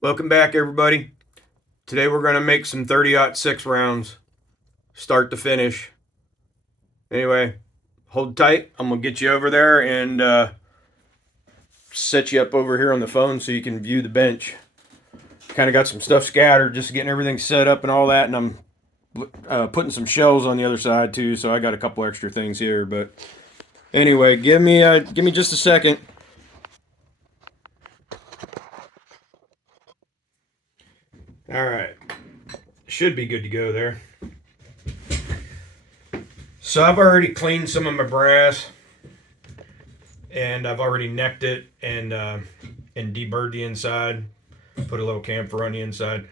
Welcome back, everybody. Today we're going to make some 30-06 rounds, start to finish. Anyway, hold tight. I'm going to get you over there and set you up over here on the phone so you can view the bench. Kind of got some stuff scattered, just getting everything set up and all that, and I'm putting some shells on the other side too, so I got a couple extra things here. But anyway, give me just a second. All right, should be good to go there. So I've already cleaned some of my brass, and I've already necked it and deburred the inside. Put a little camphor on the inside.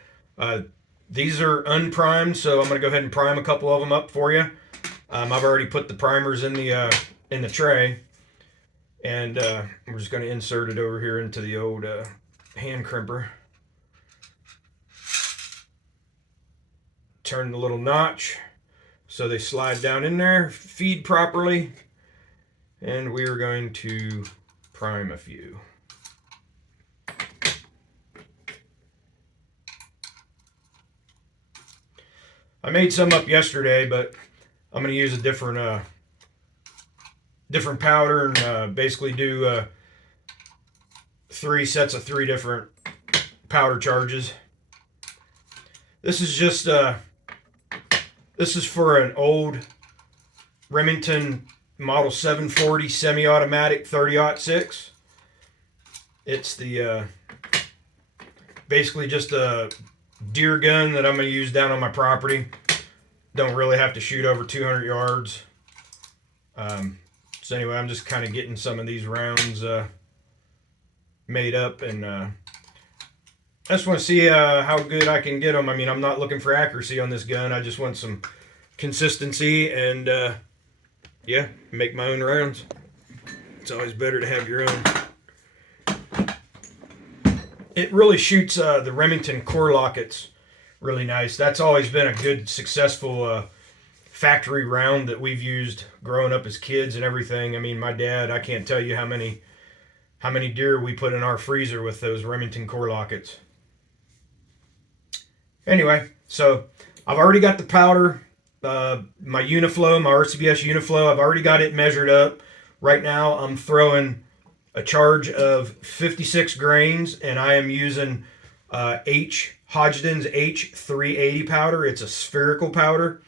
These are unprimed, so I'm gonna go ahead and prime a couple of them up for you. I've already put the primers in the tray, and I'm just gonna insert it over here into the old hand crimper. Turn the little notch so they slide down in there, feed properly, and we are going to prime a few. I made some up yesterday, but I'm going to use a different powder and basically do 3 sets of 3 different powder charges. This is just this is for an old Remington Model 740 semi-automatic 30-06. It's the basically just a deer gun that I'm going to use down on my property. Don't really have to shoot over 200 yards. So anyway, I'm just kind of getting some of these rounds made up, and I just want to see how good I can get them. I mean, I'm not looking for accuracy on this gun. I just want some consistency and yeah, make my own rounds. It's always better to have your own. It really shoots the Remington core lockets really nice. That's always been a good, successful factory round that we've used growing up as kids and everything. I mean, my dad, I can't tell you how many deer we put in our freezer with those Remington core lockets. Anyway, so I've already got the powder, my Uniflow, my RCBS Uniflow. I've already got it measured up. Right now, I'm throwing a charge of 56 grains, and I am using Hodgdon's H380 powder. It's a spherical powder,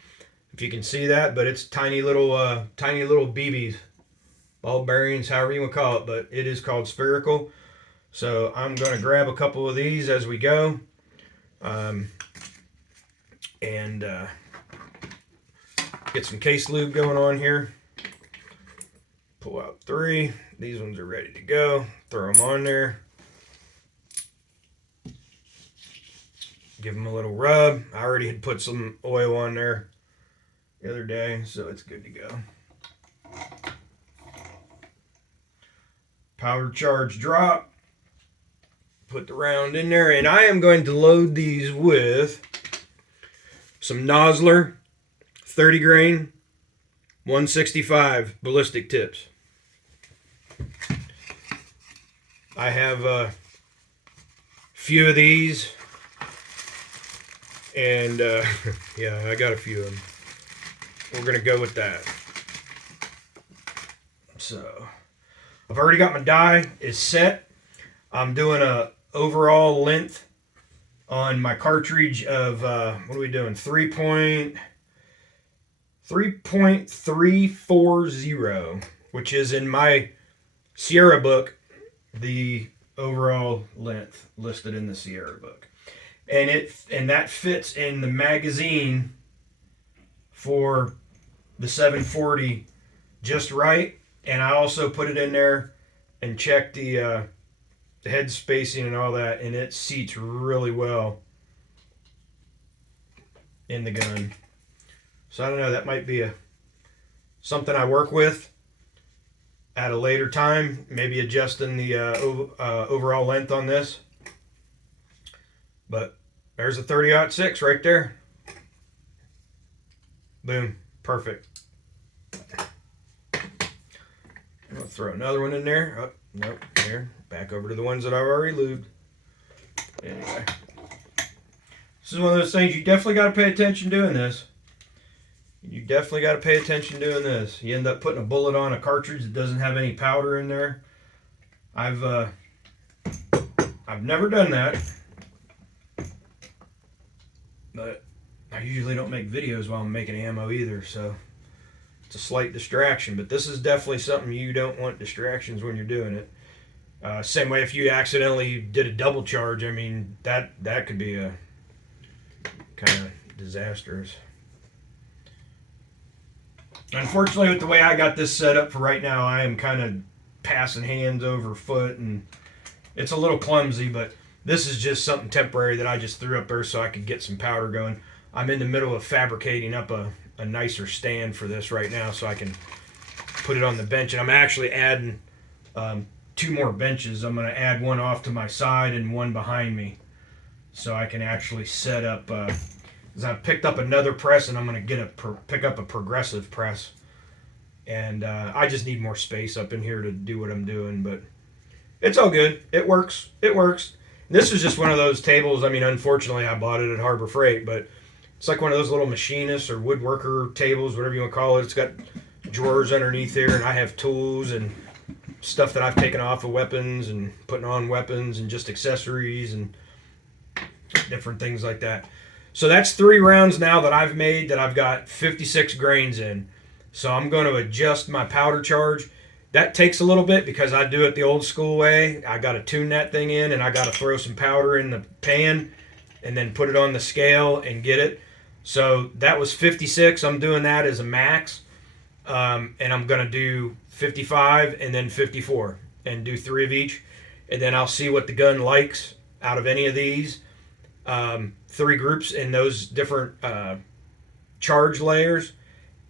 if you can see that, but it's tiny little BBs, ball bearings, however you want to call it, but it is called spherical. So I'm going to grab a couple of these as we go, and get some case lube going on here. Pull out 3. These ones are ready to go. Throw them on there. Give them a little rub. I already had put some oil on there the other day, so it's good to go. Powder charge drop. Put the round in there, and I am going to load these with some Nosler 30 grain 165 ballistic tips. I have a few of these, and yeah, I got a few of them. We're gonna go with that. So I've already got my die is set. I'm doing a overall length on my cartridge of what are we doing? 3.340, which is in my Sierra book the overall length listed in the Sierra book, and that fits in the magazine for the 740 just right. And I also put it in there and checked the head spacing and all that, and it seats really well in the gun. So I don't know, that might be something I work with at a later time, maybe adjusting the overall length on this. But there's a 30-06 right there. Boom, perfect. I'll throw another one in there. Oh, nope, there. Back over to the ones that I've already lubed. Anyway, this is one of those things you definitely got to pay attention doing this. You definitely got to pay attention doing this. You end up putting a bullet on a cartridge that doesn't have any powder in there. I've never done that, but I usually don't make videos while I'm making ammo either, so it's a slight distraction. But this is definitely something you don't want distractions when you're doing it. Same way if you accidentally did a double charge, I mean, that could be a kind of disastrous. Unfortunately, with the way I got this set up for right now, I am kind of passing hands over foot, and it's a little clumsy, but this is just something temporary that I just threw up there so I could get some powder going. I'm in the middle of fabricating up a nicer stand for this right now so I can put it on the bench, and I'm actually adding 2 more benches. I'm going to add one off to my side and one behind me so I can actually set up, because I picked up another press, and I'm going to pick up a progressive press, and I just need more space up in here to do what I'm doing, but it's all good. It works. It works. This is just one of those tables. I mean, unfortunately, I bought it at Harbor Freight, but it's like one of those little machinist or woodworker tables, whatever you want to call it. It's got drawers underneath there, and I have tools and stuff that I've taken off of weapons and putting on weapons and just accessories and different things like that. So that's 3 rounds now that I've made that I've got 56 grains in. So I'm going to adjust my powder charge. That takes a little bit because I do it the old school way. I got to tune that thing in, and I got to throw some powder in the pan and then put it on the scale and get it. So that was 56. I'm doing that as a max. And I'm going to do 55 and then 54 and do 3 of each. And then I'll see what the gun likes out of any of these. 3 groups in those different charge layers.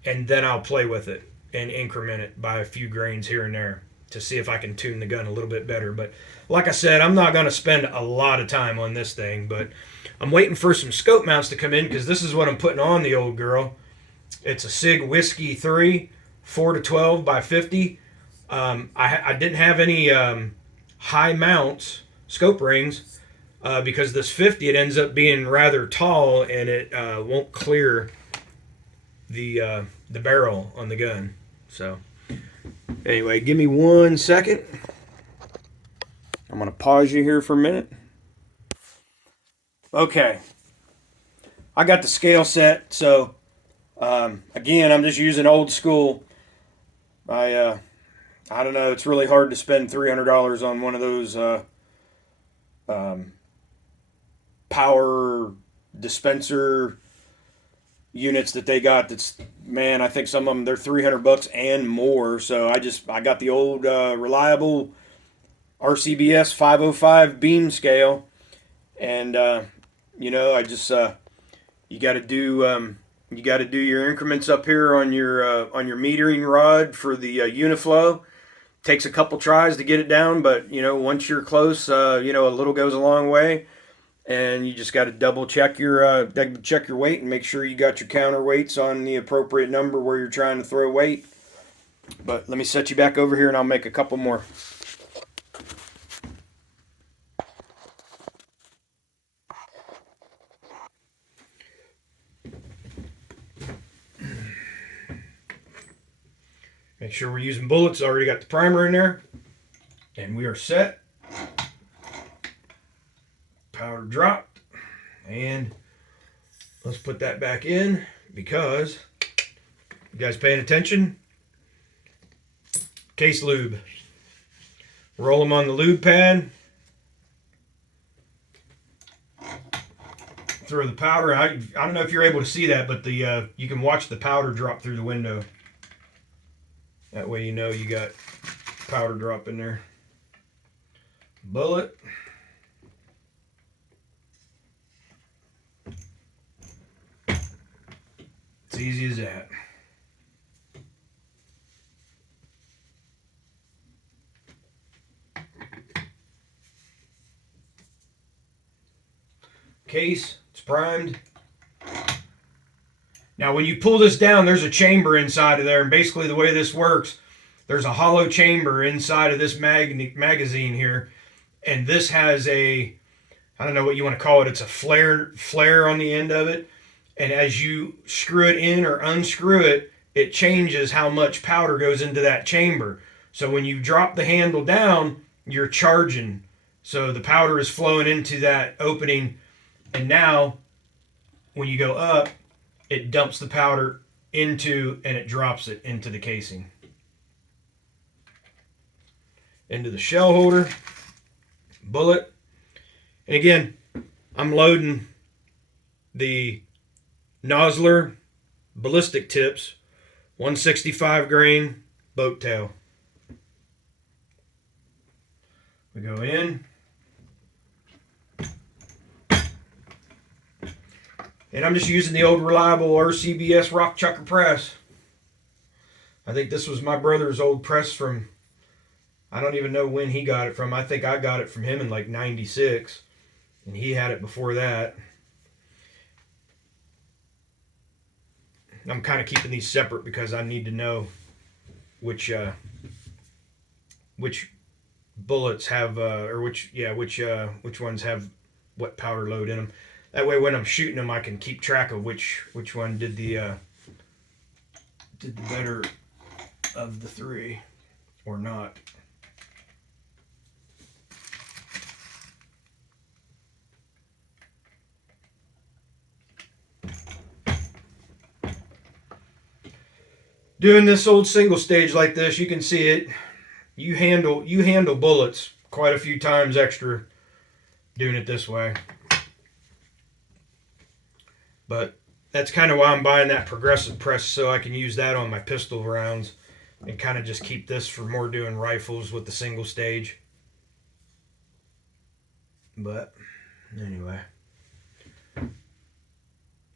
And then I'll play with it and increment it by a few grains here and there to see if I can tune the gun a little bit better. But like I said, I'm not going to spend a lot of time on this thing, but I'm waiting for some scope mounts to come in because this is what I'm putting on the old girl. It's a Sig Whiskey 3, 4-12 by 50. I didn't have any high mounts, scope rings, because this 50, it ends up being rather tall, and it won't clear the barrel on the gun. So anyway, give me 1 second. I'm going to pause you here for a minute. Okay. I got the scale set, so again, I'm just using old school. I don't know, it's really hard to spend $300 on one of those power dispenser units that they got. That's, man, I think some of them, they're $300 and more. So I got the old reliable RCBS 505 beam scale, and you know, I just you got to do your increments up here on your metering rod for the Uniflow. Takes a couple tries to get it down, but you know, once you're close, you know, a little goes a long way. And you just got to double check your weight and make sure you got your counterweights on the appropriate number where you're trying to throw weight. But let me set you back over here, and I'll make a couple more. Make sure we're using bullets. Already got the primer in there, and we are set. Powder dropped, and let's put that back in because you guys paying attention? Case lube. Roll them on the lube pad. Throw the powder. I don't know if you're able to see that, but the you can watch the powder drop through the window. That way you know you got powder drop in there. Bullet. It's easy as that. Case, it's primed. Now when you pull this down, there's a chamber inside of there, and basically the way this works, there's a hollow chamber inside of this magazine here, and this has a I don't know what you want to call it. It's a flare on the end of it, and as you screw it in or unscrew it, it changes how much powder goes into that chamber. So when you drop the handle down, you're charging. So the powder is flowing into that opening, and now when you go up, it dumps the powder into and it drops it into the casing. Into the shell holder, bullet. And again, I'm loading the Nosler ballistic tips, 165 grain boat tail. We go in. And I'm just using the old reliable RCBS Rock Chucker press. I think this was my brother's old press from, I don't even know when he got it from. I think I got it from him in like 96. And he had it before that. I'm kind of keeping these separate because I need to know which bullets have or which ones have what powder load in them. That way, when I'm shooting them, I can keep track of which one did the better of the three or not. Doing this old single stage like this, you can see it. You handle bullets quite a few times extra doing it this way. But that's kind of why I'm buying that progressive press, so I can use that on my pistol rounds and kind of just keep this for more doing rifles with the single stage. But anyway,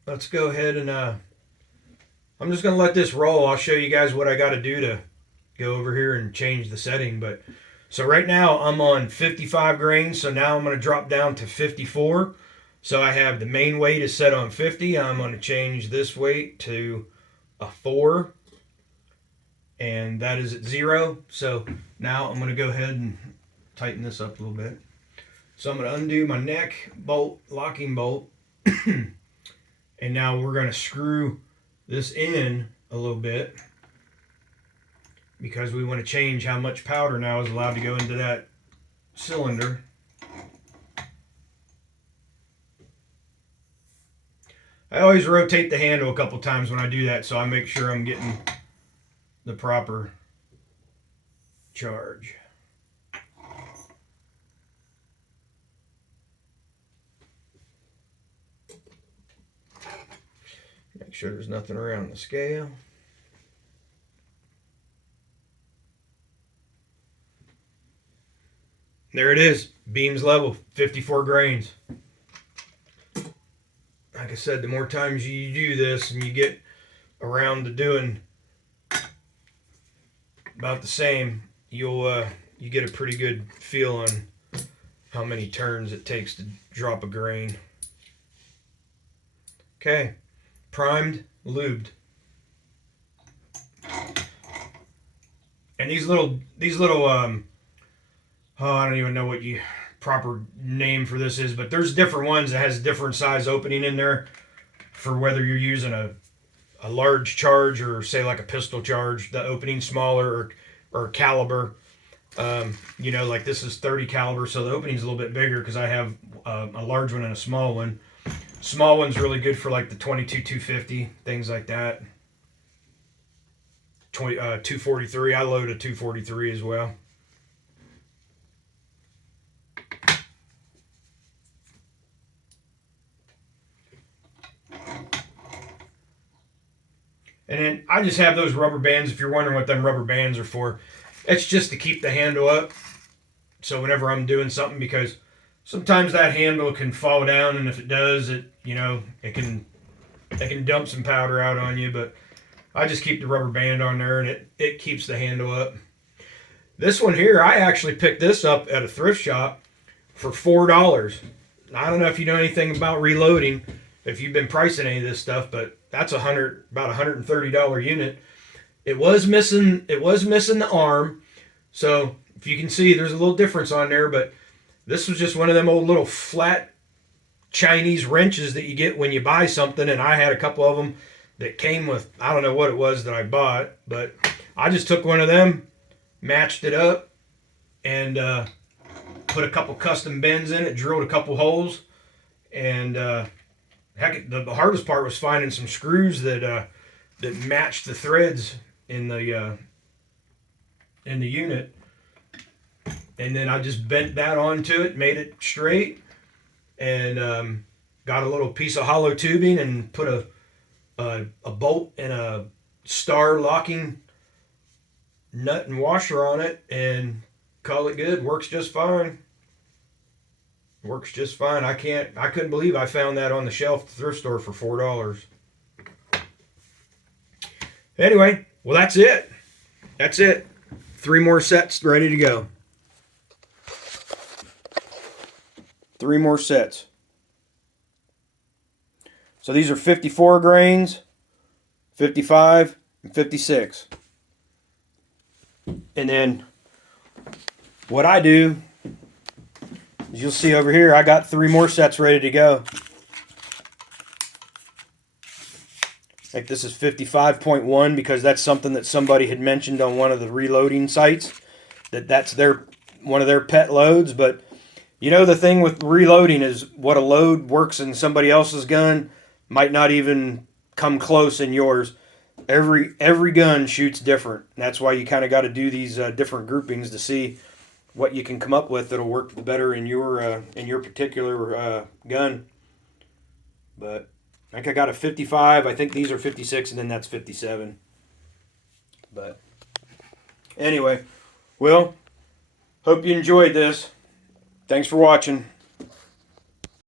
let's go ahead and I'm just going to let this roll. I'll show you guys what I got to do to go over here and change the setting. But so right now I'm on 55 grains. So now I'm going to drop down to 54. So I have the main weight is set on 50. I'm going to change this weight to a 4. And that is at 0. So now I'm going to go ahead and tighten this up a little bit. So I'm going to undo my neck bolt, locking bolt. And now we're going to screw this in a little bit because we want to change how much powder now is allowed to go into that cylinder. I always rotate the handle a couple times when I do that, so I make sure I'm getting the proper charge. Make sure there's nothing around the scale. There it is, beams level, 54 grains. Like I said, the more times you do this and you get around to doing about the same, you get a pretty good feel on how many turns it takes to drop a grain. Okay, primed, lubed. And these little I don't even know what you proper name for this is, but there's different ones that has different size opening in there for whether you're using a large charge or say like a pistol charge, the opening smaller or caliber. You know, like this is 30 caliber, so the opening's a little bit bigger because I have a large one and a small one. Small one's really good for like the 22 250, things like that. 243, I load a 243 as well. And then I just have those rubber bands. If you're wondering what them rubber bands are for, it's just to keep the handle up. So whenever I'm doing something, because sometimes that handle can fall down, and if it does, it can dump some powder out on you. But I just keep the rubber band on there, and it keeps the handle up. This one here, I actually picked this up at a thrift shop for $4. I don't know if you know anything about reloading, if you've been pricing any of this stuff, but that's about $130 unit. It was missing the arm, so if you can see, there's a little difference on there. But this was just one of them old little flat Chinese wrenches that you get when you buy something, and I had a couple of them that came with, I don't know what it was that I bought, but I just took one of them, matched it up, and put a couple custom bends in it, drilled a couple holes, and heck, the hardest part was finding some screws that matched the threads in the unit, and then I just bent that onto it, made it straight, and got a little piece of hollow tubing and put a bolt and a star locking nut and washer on it, and call it good. Works just fine. Works just fine. I couldn't believe I found that on the shelf at the thrift store for $4. Anyway, well, that's it. That's it. 3 more sets ready to go. 3 more sets. So these are 54 grains, 55, and 56. And then what I do, as you'll see over here, I got 3 more sets ready to go. I think this is 55.1 because that's something that somebody had mentioned on one of the reloading sites, that's one of their pet loads. But you know, the thing with reloading is what a load works in somebody else's gun might not even come close in yours. Every gun shoots different. And that's why you kind of got to do these different groupings to see what you can come up with that'll work better in your particular gun. But I think I got a 55. I think these are 56, and then that's 57. But anyway, well, hope you enjoyed this. Thanks for watching.